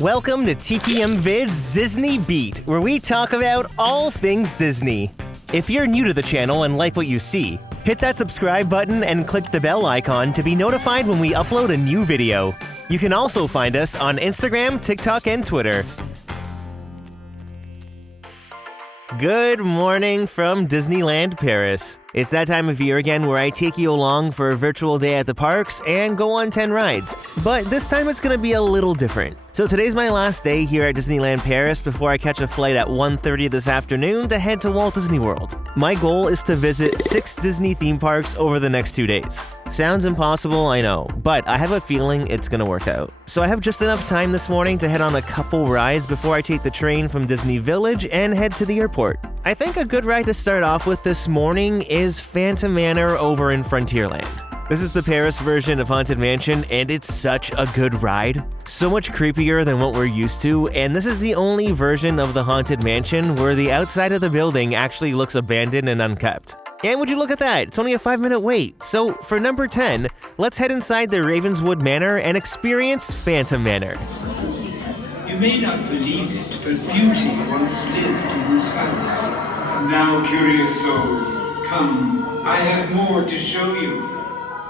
Welcome to TPM Vid's Disney Beat, where we talk about all things Disney. If you're new to the channel and like what you see, hit that subscribe button and click the bell icon to be notified when we upload a new video. You can also find us on Instagram, TikTok, and Twitter. Good morning from Disneyland Paris. It's that time of year again where I take you along for a virtual day at the parks and go on 10 rides. But this time it's going to be a little different. So today's my last day here at Disneyland Paris before I catch a flight at 1:30 this afternoon to head to Walt Disney World. My goal is to visit 6 Disney theme parks over the next 2 days. Sounds impossible, I know, but I have a feeling it's gonna work out. So I have just enough time this morning to head on a couple rides before I take the train from Disney Village and head to the airport. I think a good ride to start off with this morning is Phantom Manor over in Frontierland. This is the Paris version of Haunted Mansion, and it's such a good ride. So much creepier than what we're used to, and this is the only version of the Haunted Mansion where the outside of the building actually looks abandoned and unkept. And would you look at that, it's only a 5-minute wait. So for number 10, let's head inside the Ravenswood Manor and experience Phantom Manor. You may not believe it, but beauty once lived in this house. And now, curious souls, come, I have more to show you.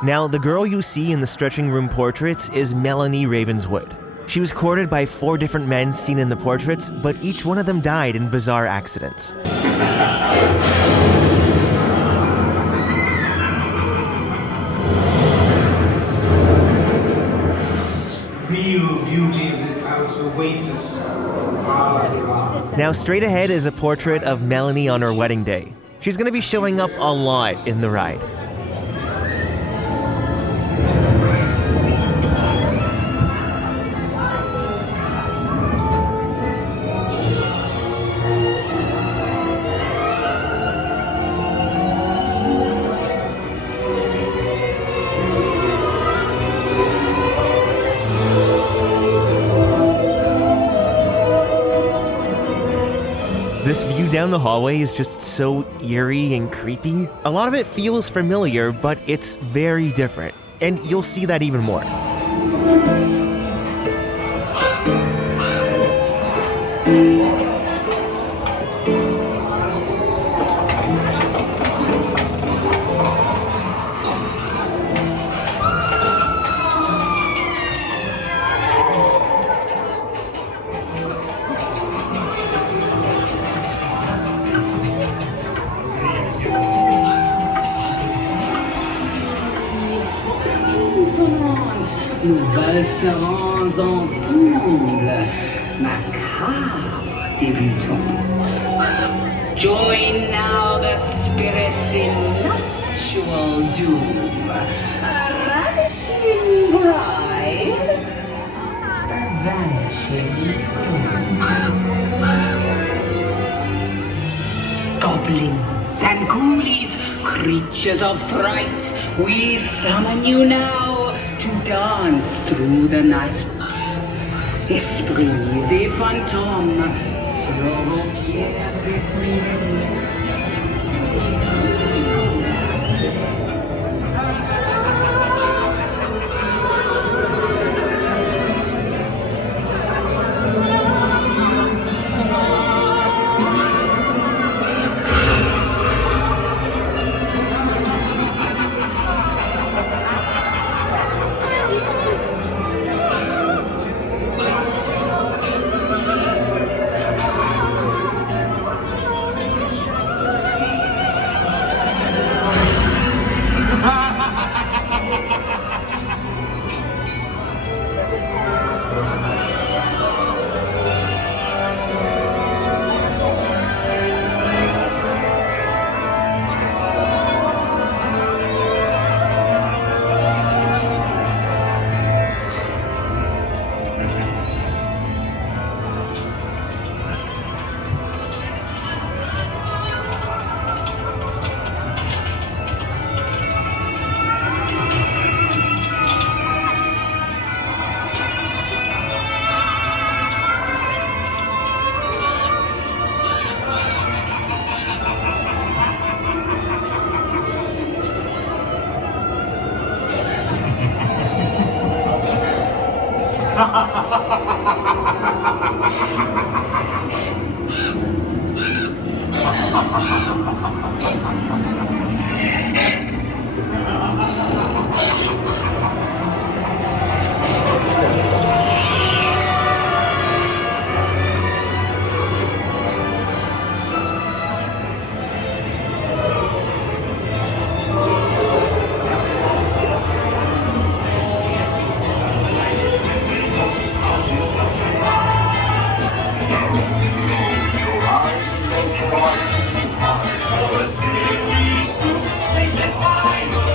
Now, the girl you see in the stretching room portraits is Melanie Ravenswood. She was courted by 4 different men seen in the portraits, but each one of them died in bizarre accidents. Real beauty of this house awaits us. Now, straight ahead is a portrait of Melanie on her wedding day. She's going to be showing up a lot in the ride. This view down the hallway is just so eerie and creepy. A lot of it feels familiar, but it's very different, and you'll see that even more. Nous valserons ensemble, macabre débutante. Join now the spirits in nuptial doom. A ravishing bride, a vanishing groom. Goblins and ghoulies, creatures of fright, we summon you now to dance through the night. Esprits et fantômes, sur vos pierres écrites.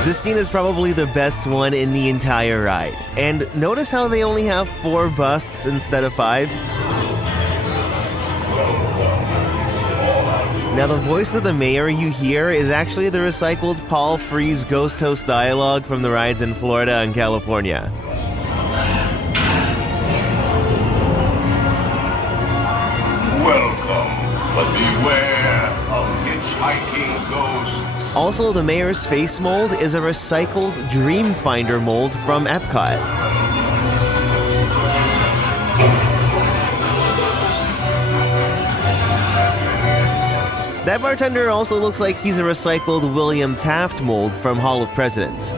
This scene is probably the best one in the entire ride. And notice how they only have 4 busts instead of 5? Now the voice of the mayor you hear is actually the recycled Paul Frees ghost host dialogue from the rides in Florida and California. Welcome, but beware of hitchhiking ghosts. Also, the mayor's face mold is a recycled Dreamfinder mold from Epcot. That bartender also looks like he's a recycled William Taft mold from Hall of Presidents.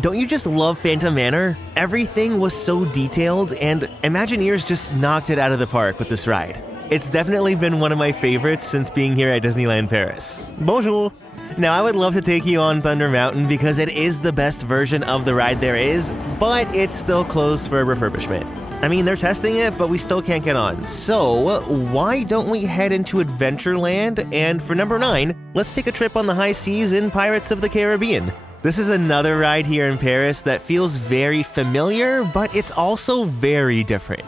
Don't you just love Phantom Manor? Everything was so detailed, and Imagineers just knocked it out of the park with this ride. It's definitely been one of my favorites since being here at Disneyland Paris. Bonjour! Now, I would love to take you on Thunder Mountain because it is the best version of the ride there is, but it's still closed for refurbishment. I mean, they're testing it, but we still can't get on. So, why don't we head into Adventureland? And for number 9, let's take a trip on the high seas in Pirates of the Caribbean. This is another ride here in Paris that feels very familiar, but it's also very different.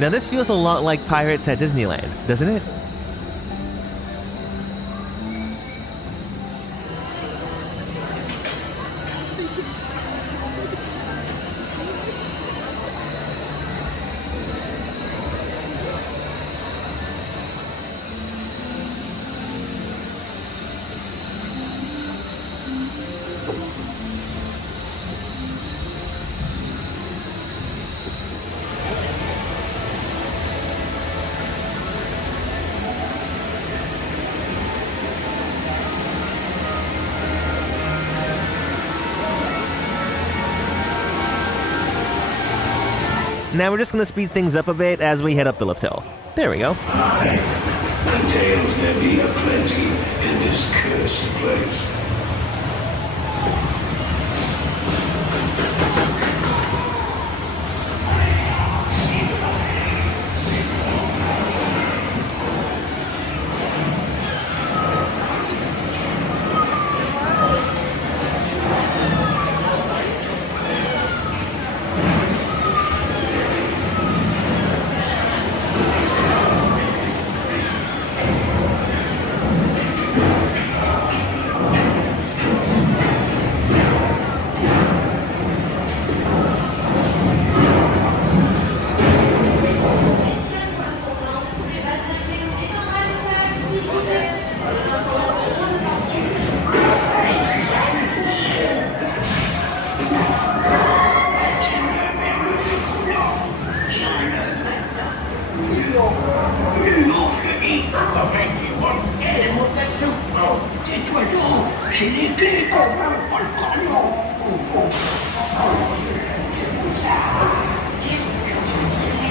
Now this feels a lot like Pirates at Disneyland, doesn't it? Now we're just going to speed things up a bit as we head up the lift hill. There we go. The tales there be aplenty in this cursed place. J'ai les clés qu'on veut, pas le camion. Qu'est-ce que tu dirais?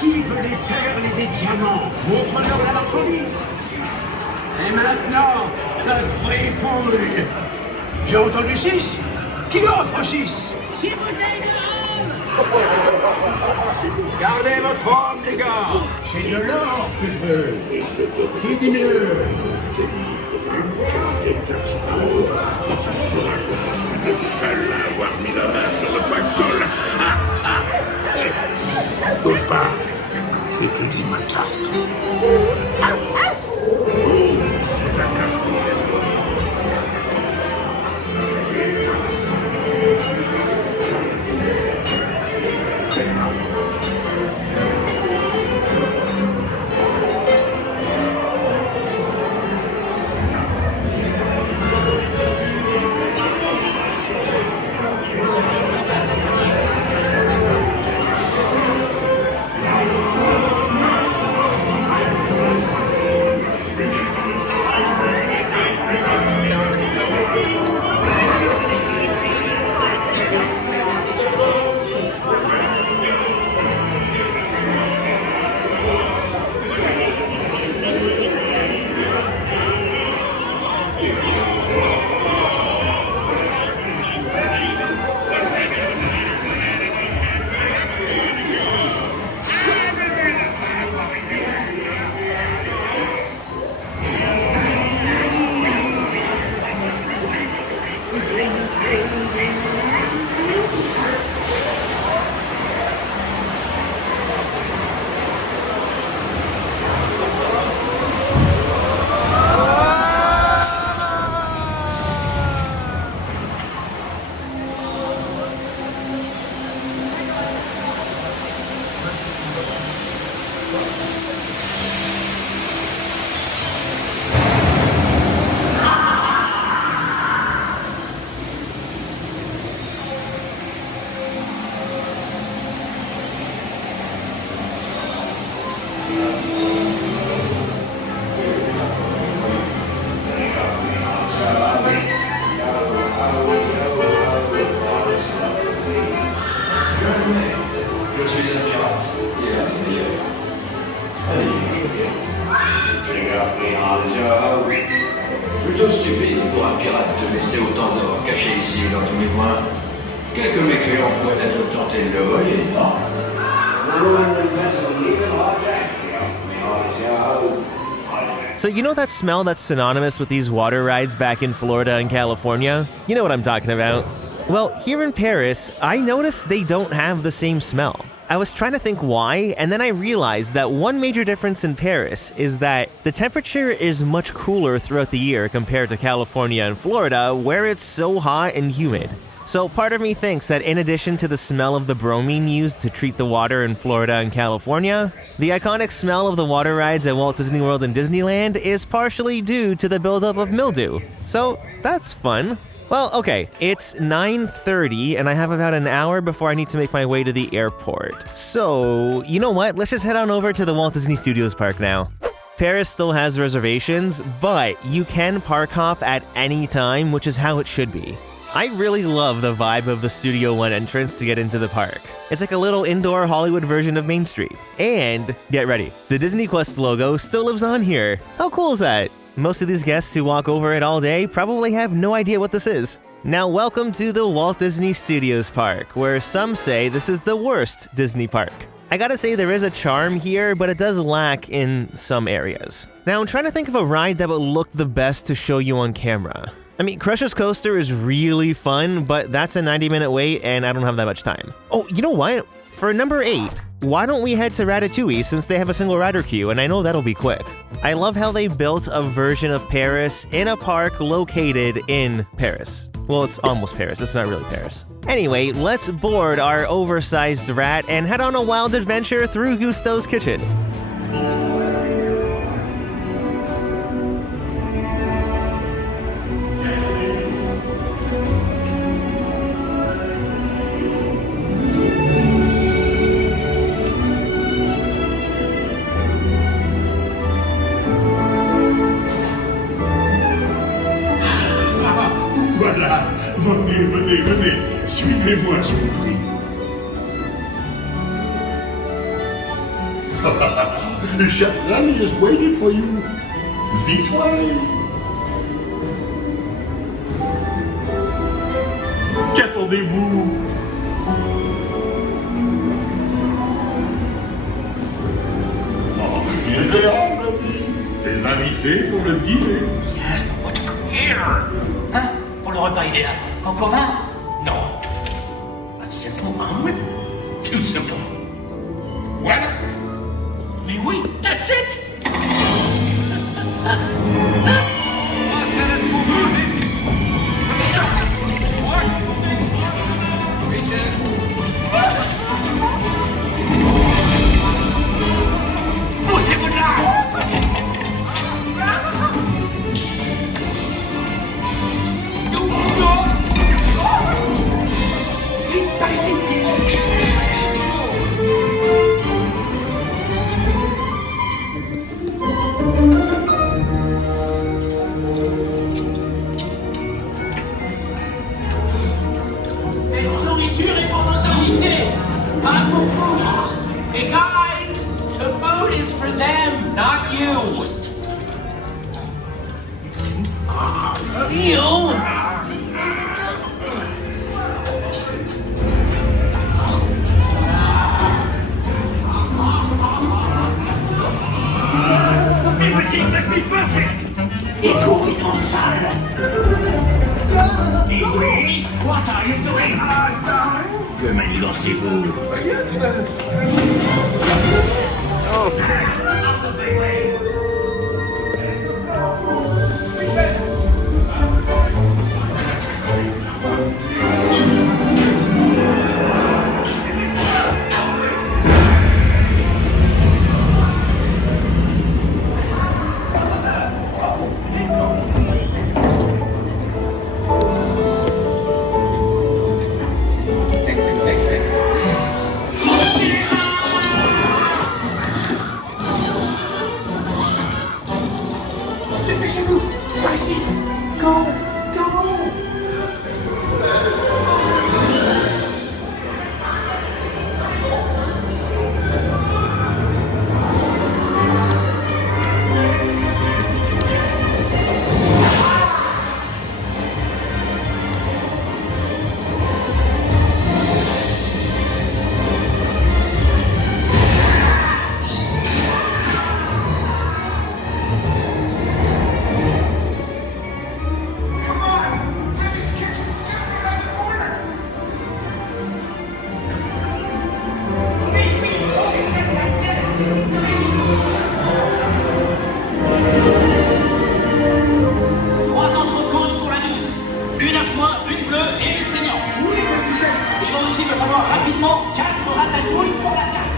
Qui veut des perles et des diamants? Montre-leur la marchandise. Et maintenant, 4 fripouilles. J'ai entendu 6. Qui offre 6? 6 bouteilles de rhum. Gardez votre homme, les gars. C'est de l'or que je veux. Qui dit mieux? Une fois que Jack Sparrow, quand il saura que je suis le seul à avoir mis la main sur le pactole. Bouge pas. J'étudie ma carte. C'est la carte de Plutôt stupide pour un pirate de laisser autant d'or caché ici dans tous les coins. Quelques mécréants pourraient être tentés de le voler, non? So you know that smell that's synonymous with these water rides back in Florida and California? You know what I'm talking about. Well, here in Paris, I noticed they don't have the same smell. I was trying to think why, and then I realized that one major difference in Paris is that the temperature is much cooler throughout the year compared to California and Florida, where it's so hot and humid. So part of me thinks that in addition to the smell of the bromine used to treat the water in Florida and California, the iconic smell of the water rides at Walt Disney World and Disneyland is partially due to the buildup of mildew. So that's fun. Well, okay, it's 9:30 and I have about an hour before I need to make my way to the airport. So, you know what? Let's just head on over to the Walt Disney Studios Park now. Paris still has reservations, but you can park hop at any time, which is how it should be. I really love the vibe of the Studio One entrance to get into the park. It's like a little indoor Hollywood version of Main Street. And, get ready, the Disney Quest logo still lives on here. How cool is that? Most of these guests who walk over it all day probably have no idea what this is. Now welcome to the Walt Disney Studios Park, where some say this is the worst Disney park. I gotta say there is a charm here, but it does lack in some areas. Now I'm trying to think of a ride that would look the best to show you on camera. I mean, Crush's Coaster is really fun, but that's a 90-minute wait and I don't have that much time. Oh, you know what? For number 8, why don't we head to Ratatouille since they have a single rider queue and I know that'll be quick. I love how they built a version of Paris in a park located in Paris. Well, it's almost Paris, it's not really Paris. Anyway, let's board our Oversized Rat and head on a wild adventure through Gusteau's kitchen. Voilà, venez, suivez-moi, je vous prie. The chef Rami is waiting for you. This way. Qu'attendez-vous? Mangez en ami. Les invités pour le dîner. Yes, but what to prepare? Hein? Pour le repas idéal. En commun? Non. A simple omelet? Too simple. Voilà. Mais oui, that's it! Poussez-vous de là! Vite, par ici! Cette nourriture est pour nos invités, pas pour vous. Hey guys, the food is for them, not you. Ew. Et voici une recipe parfaite. Et tout est en salle. Et oui, what are you doing? Que manigancez-vous? Out of my way. Dépêchez-vous. Par ici. Go. Go. Trois entrecôtes pour la douce. Une à point, une bleue et une saignante. Oui, petit chef. Il va aussi me falloir rapidement 4 ratatouilles pour la carte.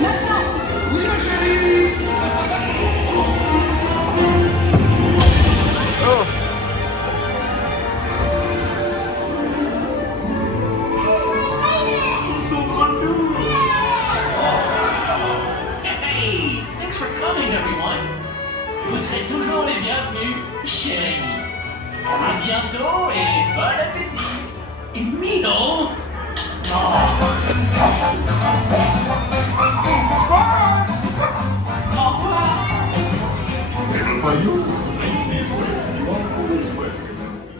Maintenant. Oui, ma chérie. Hey, thanks for coming, everyone. Vous serez toujours les bienvenus, chérie. À bientôt et bon appétit. Emile? Au revoir.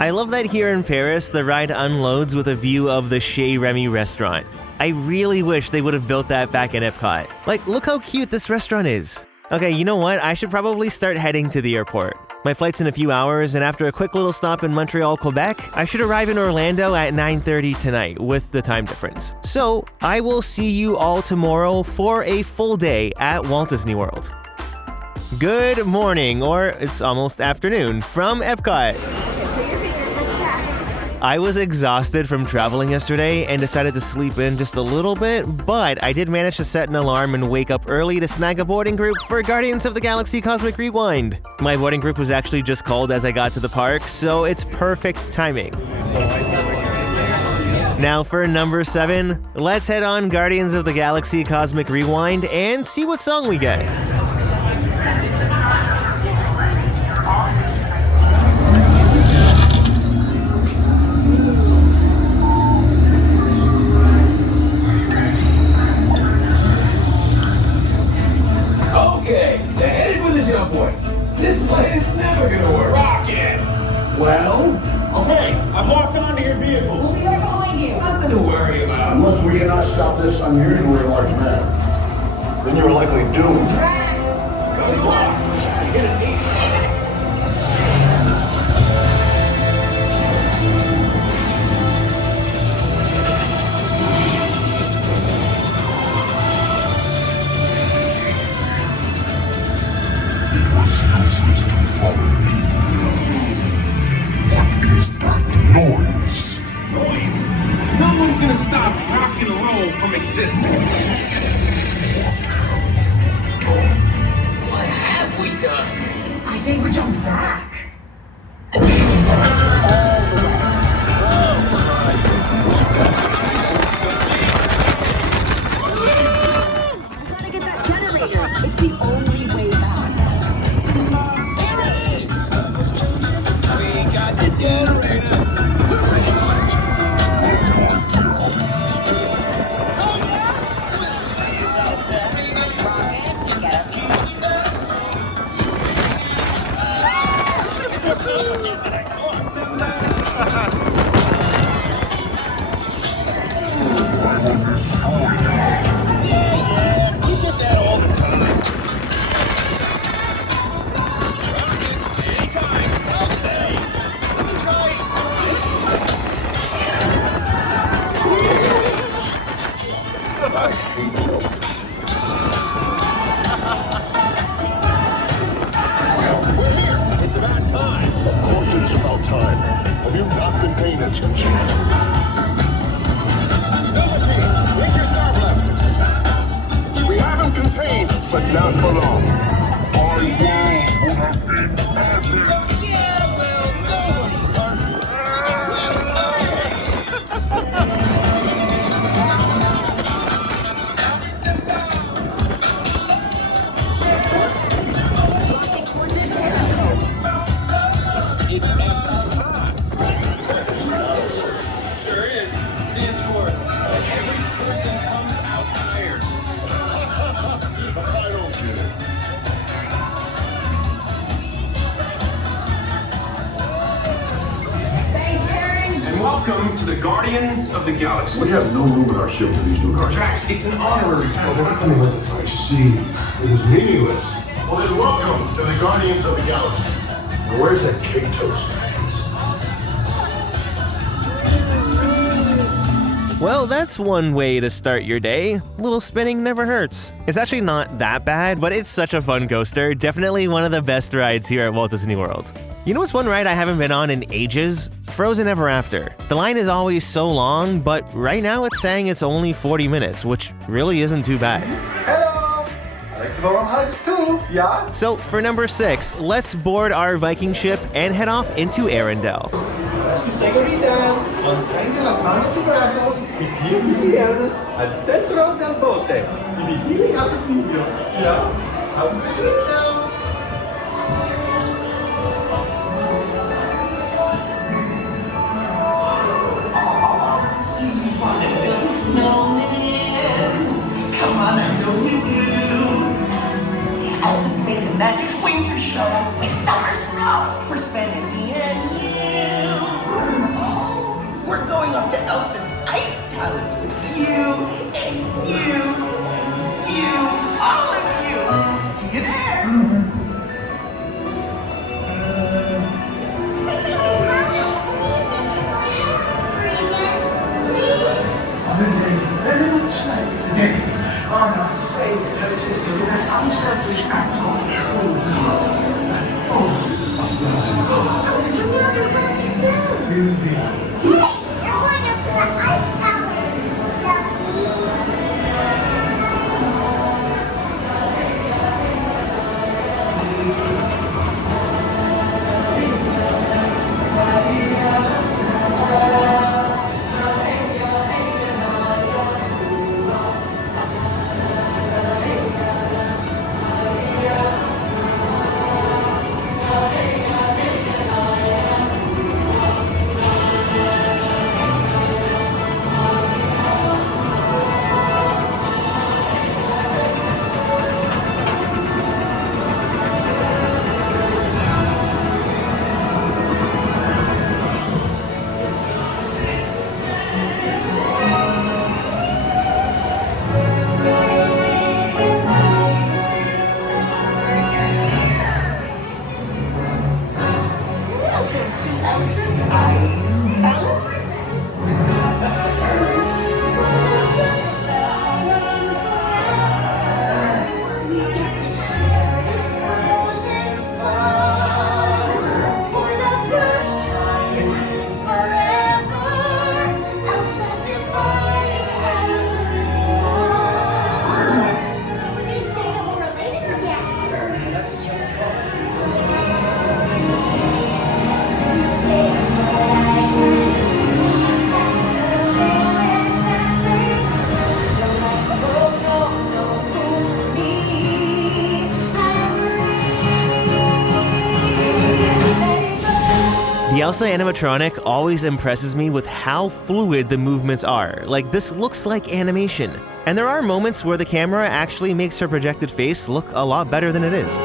I love that here in Paris, the ride unloads with a view of the Chez Remy restaurant. I really wish they would have built that back in Epcot. Like, look how cute this restaurant is. Okay, you know what? I should probably start heading to the airport. My flight's in a few hours, and after a quick little stop in Montreal, Quebec, I should arrive in Orlando at 9:30 tonight with the time difference. So, I will see you all tomorrow for a full day at Walt Disney World. Good morning, or it's almost afternoon, from Epcot. I was exhausted from traveling yesterday and decided to sleep in just a little bit, but I did manage to set an alarm and wake up early to snag a boarding group for Guardians of the Galaxy Cosmic Rewind. My boarding group was actually just called as I got to the park, so it's perfect timing. Now for number 7, let's head on Guardians of the Galaxy Cosmic Rewind and see what song we get. Now walk onto your vehicle. We'll be right behind you. Nothing to worry about. Unless we cannot stop this unusually large man, then you're likely doomed. Drax! Good luck. You're gonna need Useless to follow me. What is that noise? Noise? No one's gonna stop rock and roll from existing. What have we done? I think we jumped back. I gotta get that generator. It's the only way back. We got the generator. I will destroy you. We did that all the time. Anytime. Okay. Let me try. It's about time. Of course it is about time. Have you not been paying attention? Velveteen, make your star blasters. We have them contained, but not for long. My world would have been perfect. Yeah, well, no one's perfect. It's F5. Sure is. Stands for every person comes out tired. I don't get it. Thanks, Terrence. And welcome to the Guardians of the Galaxy. We have no room in our ship for these new guards. Drax, it's an honorary title. They're not coming with us. I see. It is meaningless. Well, then welcome to the Guardians of the Galaxy. Now, where's that cake toast? Well, that's one way to start your day. Little spinning never hurts. It's actually not that bad, but it's such a fun coaster. Definitely one of the best rides here at Walt Disney World. You know what's one ride I haven't been on in ages? Frozen Ever After. The line is always so long, but right now it's saying it's only 40 minutes, which really isn't too bad. Hello! I like to go on hikes too, yeah? So for number 6, let's board our Viking ship and head off into Arendelle. Su señorita, contraiga las manos y brazos, y pies y piernas adentro del bote y vigilen a sus niños, ¿ya? Abuelita. Do you want to build a snowman? Come on, I know you do. As if made a magic winter show with summer snow for spending me and you. Oh, we're going up to Elsa's ice palace with you and you and you, all of you. See you there. Very much like today, on our saviors and sisters with an unselfish act of true love and full of frozen heart. Elsa animatronic always impresses me with how fluid the movements are. Like, this looks like animation. And there are moments where the camera actually makes her projected face look a lot better than it is.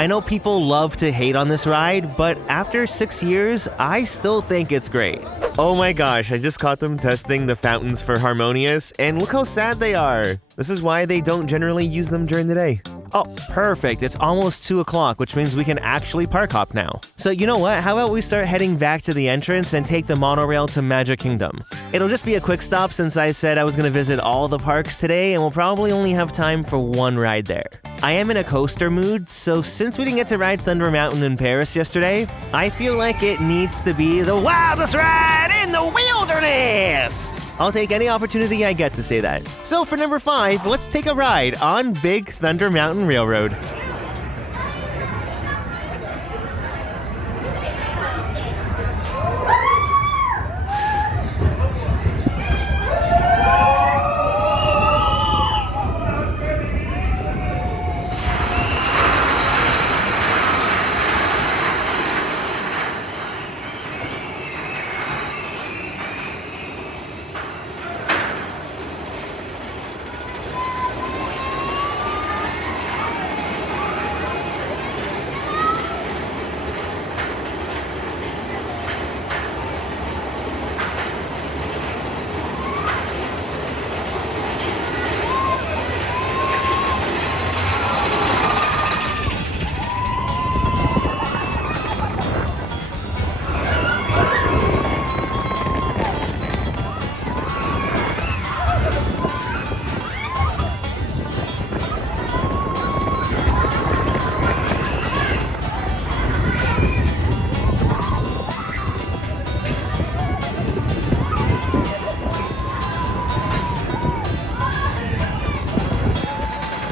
I know people love to hate on this ride, but after 6 years, I still think it's great. Oh my gosh, I just caught them testing the fountains for Harmonious, and look how sad they are. This is why they don't generally use them during the day. Oh, perfect. It's almost 2 o'clock, which means we can actually park hop now. So you know what? How about we start heading back to the entrance and take the monorail to Magic Kingdom? It'll just be a quick stop since I said I was going to visit all the parks today, and we'll probably only have time for one ride there. I am in a coaster mood, so since we didn't get to ride Thunder Mountain in Paris yesterday, I feel like it needs to be the wildest ride in the wilderness! I'll take any opportunity I get to say that. So for number 5, let's take a ride on Big Thunder Mountain Railroad.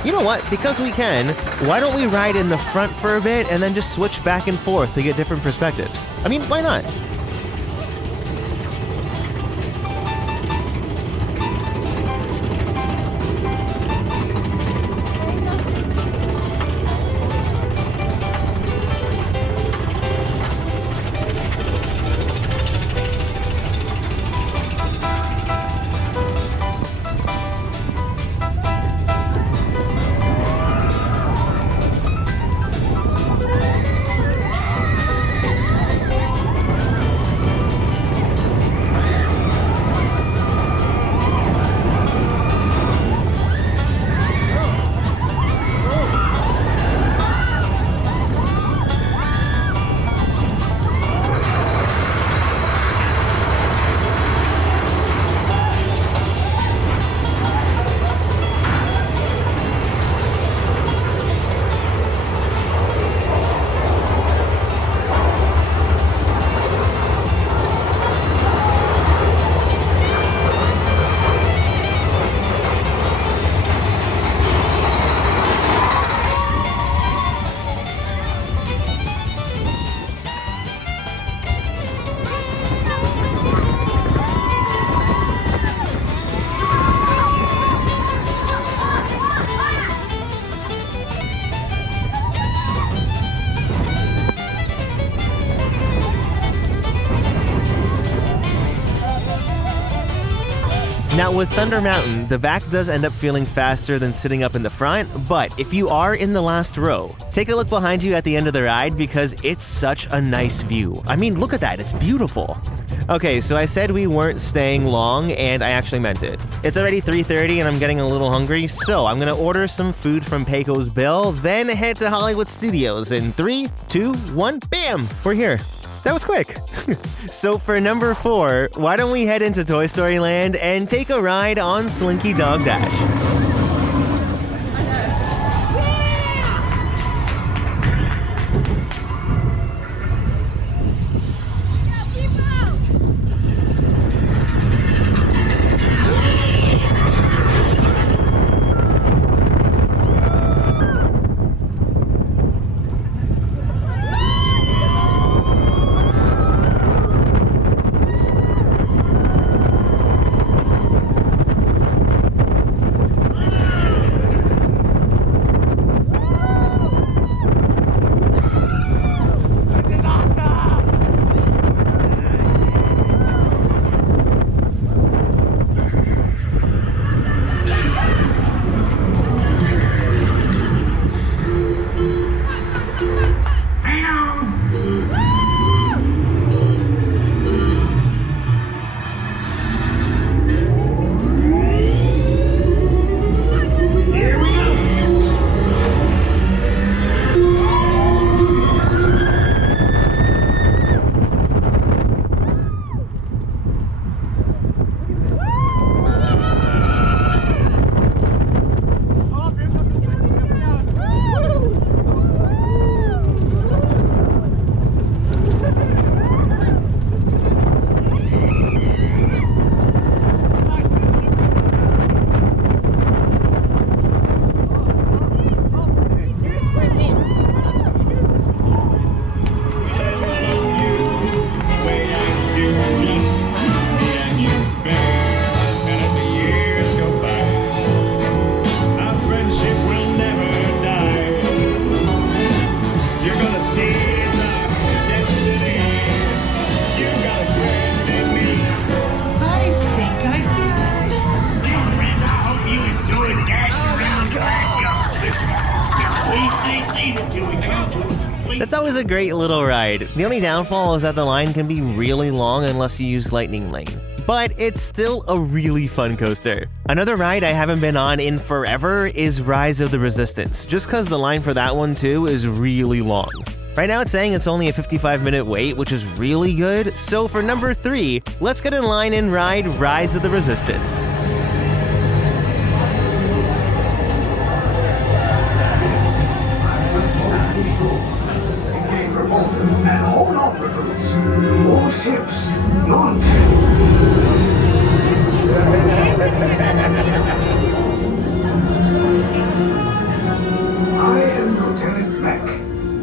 You know what? Because we can, why don't we ride in the front for a bit and then just switch back and forth to get different perspectives? I mean, why not? Now with Thunder Mountain, the back does end up feeling faster than sitting up in the front, but if you are in the last row, take a look behind you at the end of the ride because it's such a nice view. I mean, look at that, it's beautiful. Okay, so I said we weren't staying long, and I actually meant it. It's already 3:30 and I'm getting a little hungry, so I'm gonna order some food from Pecos Bill, then head to Hollywood Studios in 3, 2, 1, bam! We're here. That was quick. So for number 4, why don't we head into Toy Story Land and take a ride on Slinky Dog Dash. That's always a great little ride. The only downfall is that the line can be really long unless you use Lightning Lane. But it's still a really fun coaster. Another ride I haven't been on in forever is Rise of the Resistance, just cause the line for that one too is really long. Right now it's saying it's only a 55-minute wait, which is really good, so for number 3, let's get in line and ride Rise of the Resistance. Engage propulsors and hold on, recruits. All ships, launch. I am Lieutenant Beck.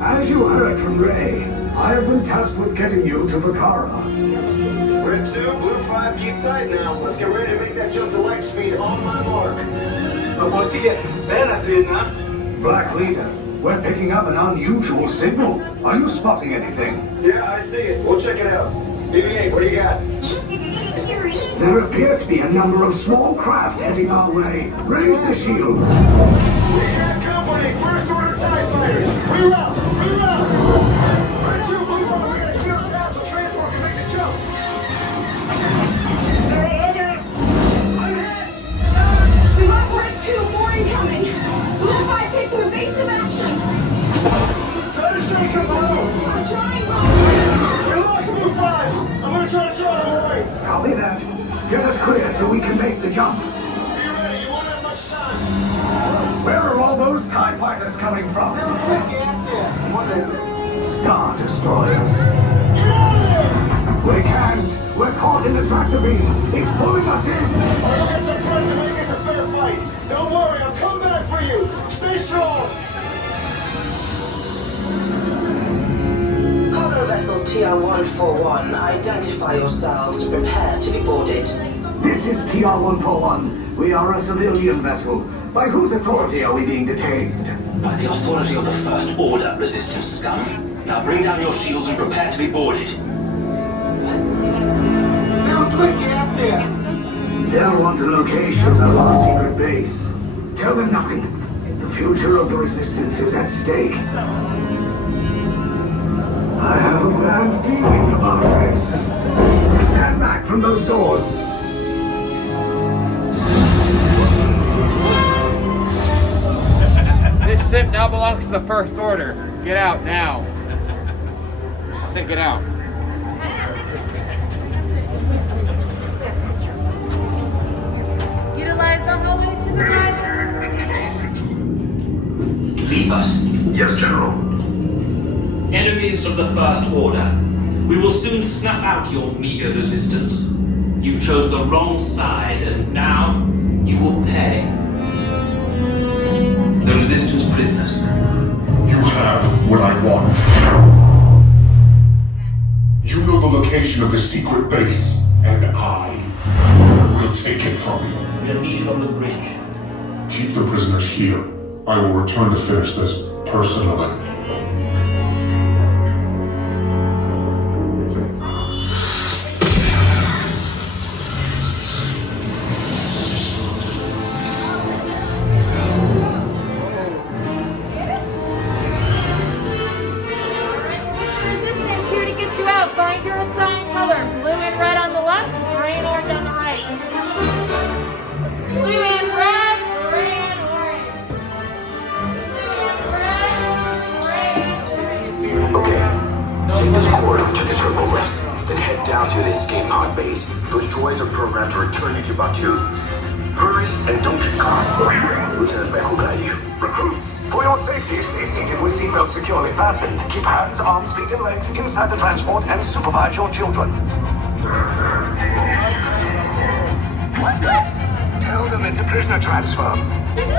As you heard from Ray, I have been tasked with getting you to Vicara. Red 2, Blue 5, keep tight now. Let's get ready to make that jump to light speed on my mark. Black Leader, we're picking up an unusual signal. Are you spotting anything? Yeah, I see it. We'll check it out. BB-8, what do you got? There appear to be a number of small craft heading our way. Raise the shields. We got company. First order TIE fighters. Reroute. Red 2, Blue 5, we gotta clear the path so transport can make the jump. There are others. I'm hit. We want Red 2, more incoming. Blue 5 taking evasive action. Try to shake him, Blue. I'm trying, Bob. We lost Blue 5. I'm gonna try to draw him away. Copy that. Get us clear so we can make the jump. Be ready. You won't have much time. Where are all those TIE fighters coming from? Star Destroyers. Get out of there. We can't. We're caught in the tractor beam. It's pulling us in. I'll get some friends and make this a fair fight. Don't worry, I'll come back for you. Stay strong. Cargo vessel TR-141, identify yourselves and prepare to be boarded. This is TR-141. We are a civilian vessel. By whose authority are we being detained? By the authority of the First Order, resistance scum. Now bring down your shields and prepare to be boarded. They'll want the location of our secret base. Tell them nothing. The future of the Resistance is at stake. I have a bad feeling about this. Stand back from those doors. This ship now belongs to the First Order. Get out now. I said get out. Utilize the hallway to the driver. Leave us. Yes, General. Enemies of the First Order. We will soon snuff out your meager resistance. You chose the wrong side, and now you will pay. The Resistance prisoners. You have what I want. You know the location of the secret base, and I will take it from you. We are needed on the bridge. Keep the prisoners here. I will return to finish this personally. Resistance here to get you out. Find your assigned color. Blue and red on the left, gray and orange on the right. Blue and red, gray and orange. Blue and red, gray and orange. Okay. Take this corridor to the turbo lift, then head down to the escape pod base. Those droids are programmed to return you to Batu. Hurry and don't get caught. Lieutenant Beck will guide you. Recruits, for your safety, stay seated with seatbelts securely fastened. Keep hands, arms, feet, and legs inside the transport and supervise your children. Tell them it's a prisoner transfer. Did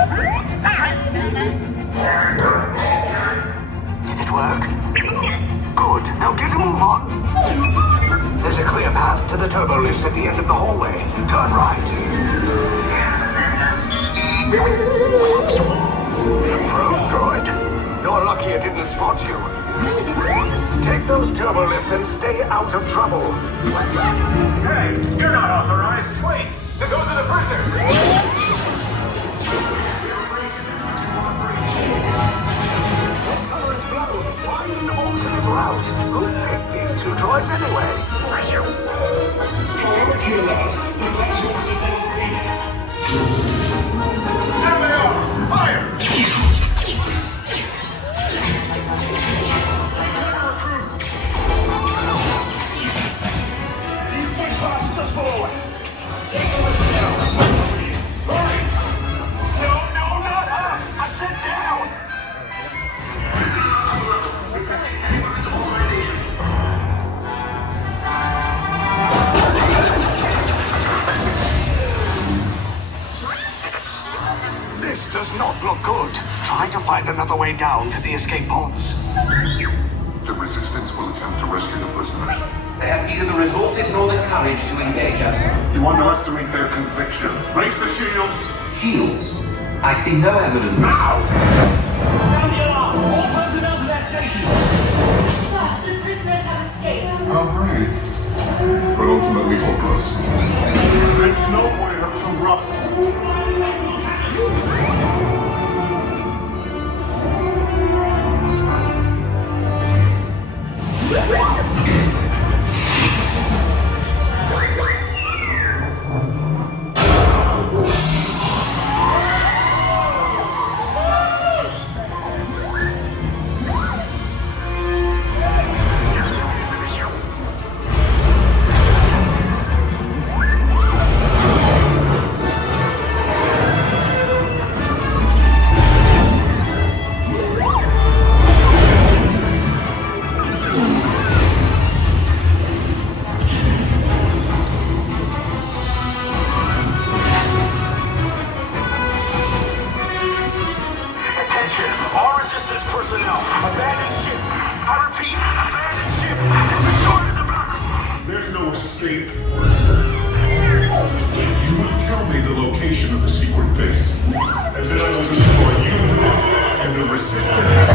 it work? Good. Now get a move on. There's a clear path to the turbo lifts at the end of the hallway. Turn right. Probe droid. You're lucky it didn't spot you. Take those turbo lifts and stay out of trouble. Hey, you're not authorized. Wait, there goes to the prisoner. Color is blue. Find an alternate route. Who picked these two droids anyway? Calamity alert. Detachments of POVs. There they are. Fire! Recruits. These escape pods just below us. Take the list down. Hurry! No, not up! I said down! This does not look good. Try to find another way down to the escape pods. The Resistance will attempt to rescue the prisoners. They have neither the resources nor the courage to engage us. You underestimate their conviction. Raise the shields! Shields? I see no evidence. Now! Sound the alarm! All personnel to their stations! The prisoners have escaped. How brave. But ultimately hopeless. There's nowhere to run. escape. You will tell me the location of the secret base, and then I will destroy you and the Resistance.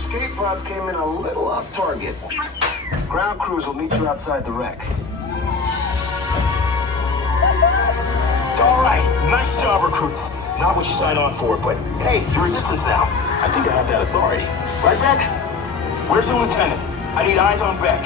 escape routes came in a little off target. Ground crews will meet you outside the wreck. All right, nice job, recruits. Not what you signed on for, but hey, you're resistance now. I think I have that authority. Right, Beck? Where's the lieutenant? I need eyes on Beck.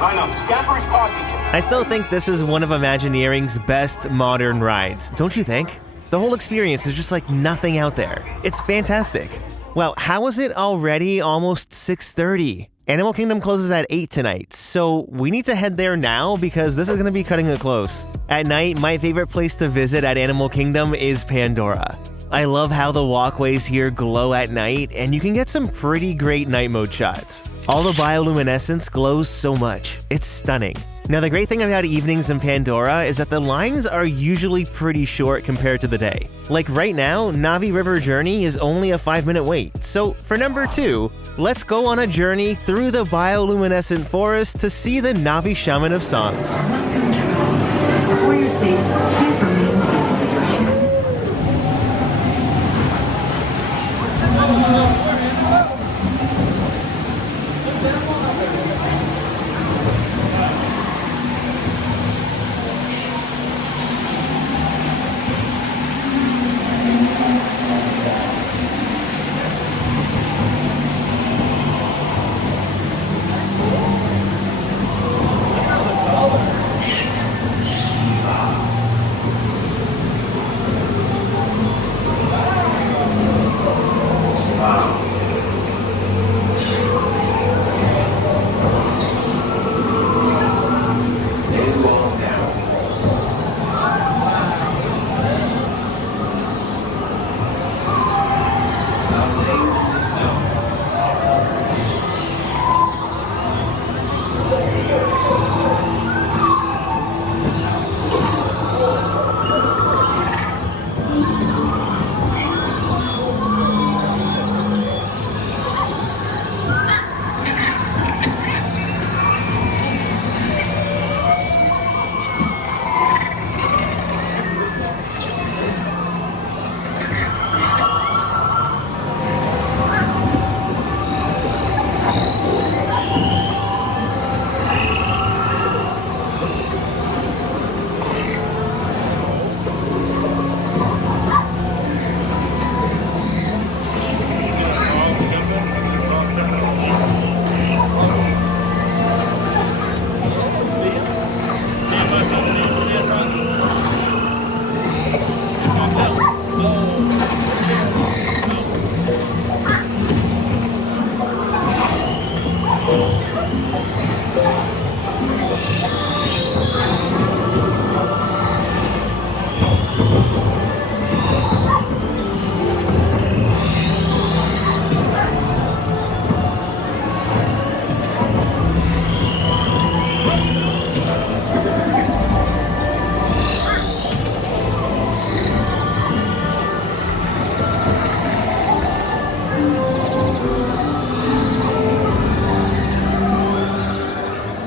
Line up, scan for his pod beacon. I still think this is one of Imagineering's best modern rides, don't you think? The whole experience is just like nothing out there. It's fantastic. Well, how is it already almost 6:30? Animal Kingdom closes at 8 tonight, so we need to head there now because this is going to be cutting it close. At night, my favorite place to visit at Animal Kingdom is Pandora. I love how the walkways here glow at night, and you can get some pretty great night mode shots. All the bioluminescence glows so much. It's stunning. Now, the great thing about evenings in Pandora is that the lines are usually pretty short compared to the day. Like right now, Navi River Journey is only a 5-minute wait. So for number 2, let's go on a journey through the bioluminescent forest to see the Navi Shaman of Songs. For your safety, please remain seated with your hands.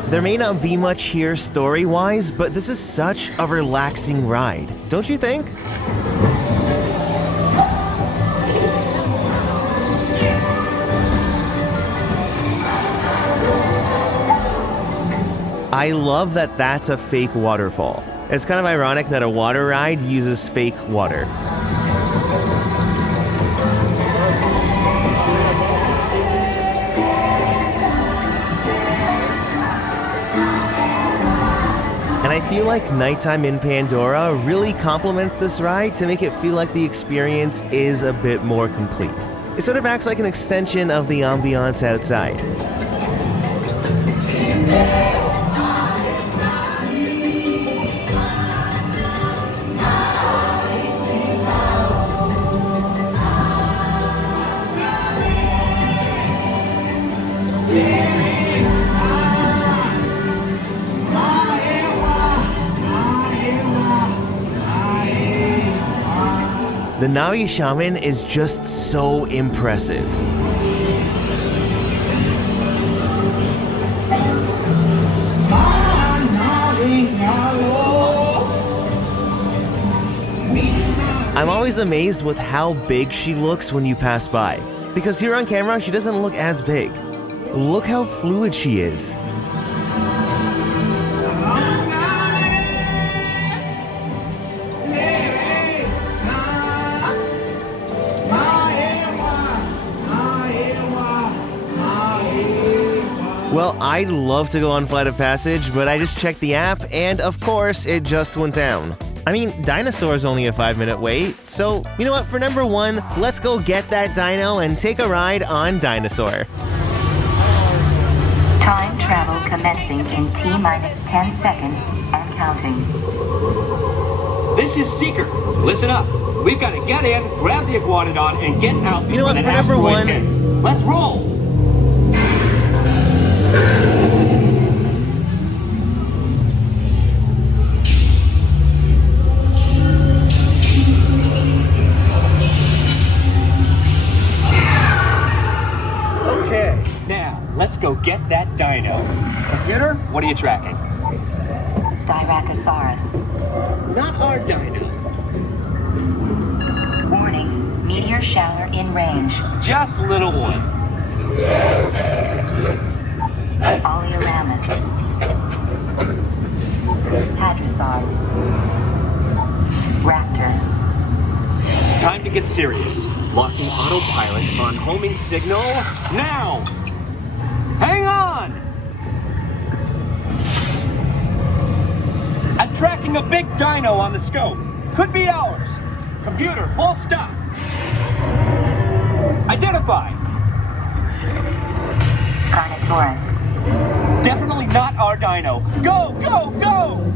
There may not be much here story-wise, but this is such a relaxing ride, don't you think? I love that that's a fake waterfall. It's kind of ironic that a water ride uses fake water. And I feel like nighttime in Pandora really complements this ride to make it feel like the experience is a bit more complete. It sort of acts like an extension of the ambiance outside. The Navi Shaman is just so impressive. I'm always amazed with how big she looks when you pass by, because here on camera she doesn't look as big. Look how fluid she is. Well, I'd love to go on Flight of Passage, but I just checked the app, and of course, it just went down. I mean, Dinosaur is only a 5-minute wait, so you know what, for number 1, let's go get that dino and take a ride on Dinosaur. Time travel commencing in T-minus 10 seconds and counting. This is Seeker. Listen up. We've got to get in, grab the Iguanodon, and get out. You know what, for number 1, hits. Let's roll. Okay, now let's go get that dino. Computer, what are you tracking? Styracosaurus. Not our dino. Warning, meteor shower in range. Just little one. Oleoramus. Hadrosaur. Raptor. Time to get serious. Locking autopilot on homing signal now! Hang on! I'm tracking a big dino on the scope. Could be ours. Computer, full stop. Identify. Carnotaurus. Definitely not our dino. Go, go, go!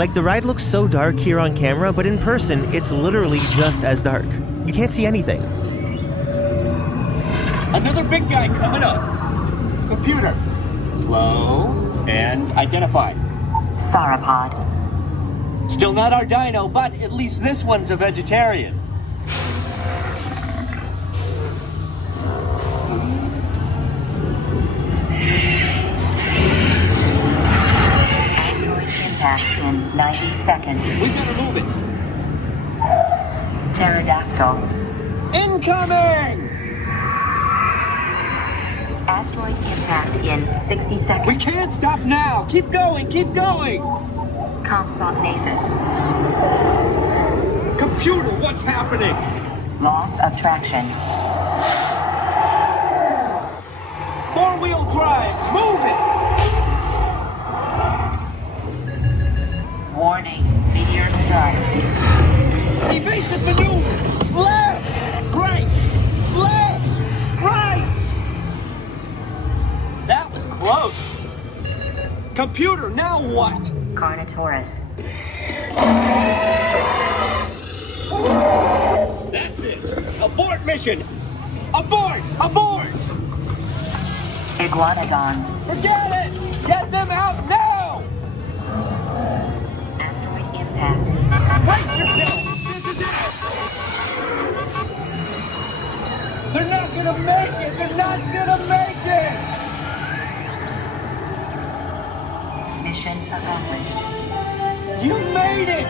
like the ride looks so dark here on camera, but in person, it's literally just as dark. You can't see anything. Another big guy coming up. Computer. Slow and identify. Sauropod. Still not our dino, but at least this one's a vegetarian. Asteroid impact in 90 seconds. We gotta move it. Pterodactyl. Incoming! Asteroid impact in 60 seconds. We can't stop now! Keep going, keep going! Compsognathus. Computer, what's happening? Loss of traction. Four-wheel drive, move it! Warning, meteor strike. Evasive maneuver! Left! Right! Left! Right! That was close. Computer, now what? Carnotaurus. That's it! Abort mission! Abort! Abort! Iguanodon. Forget it! Get them out now! Asteroid impact. Brace yourself! This is it! They're not gonna make it! They're not gonna make it! Mission accomplished. You made it!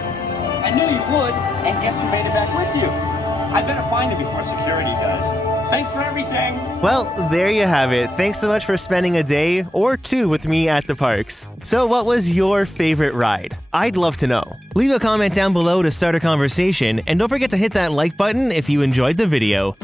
I knew you would, and guess who made it back with you? I better find him before security does. Thanks for everything! Well, there you have it. Thanks so much for spending a day or two with me at the parks. So what was your favorite ride? I'd love to know. Leave a comment down below to start a conversation, and don't forget to hit that like button if you enjoyed the video.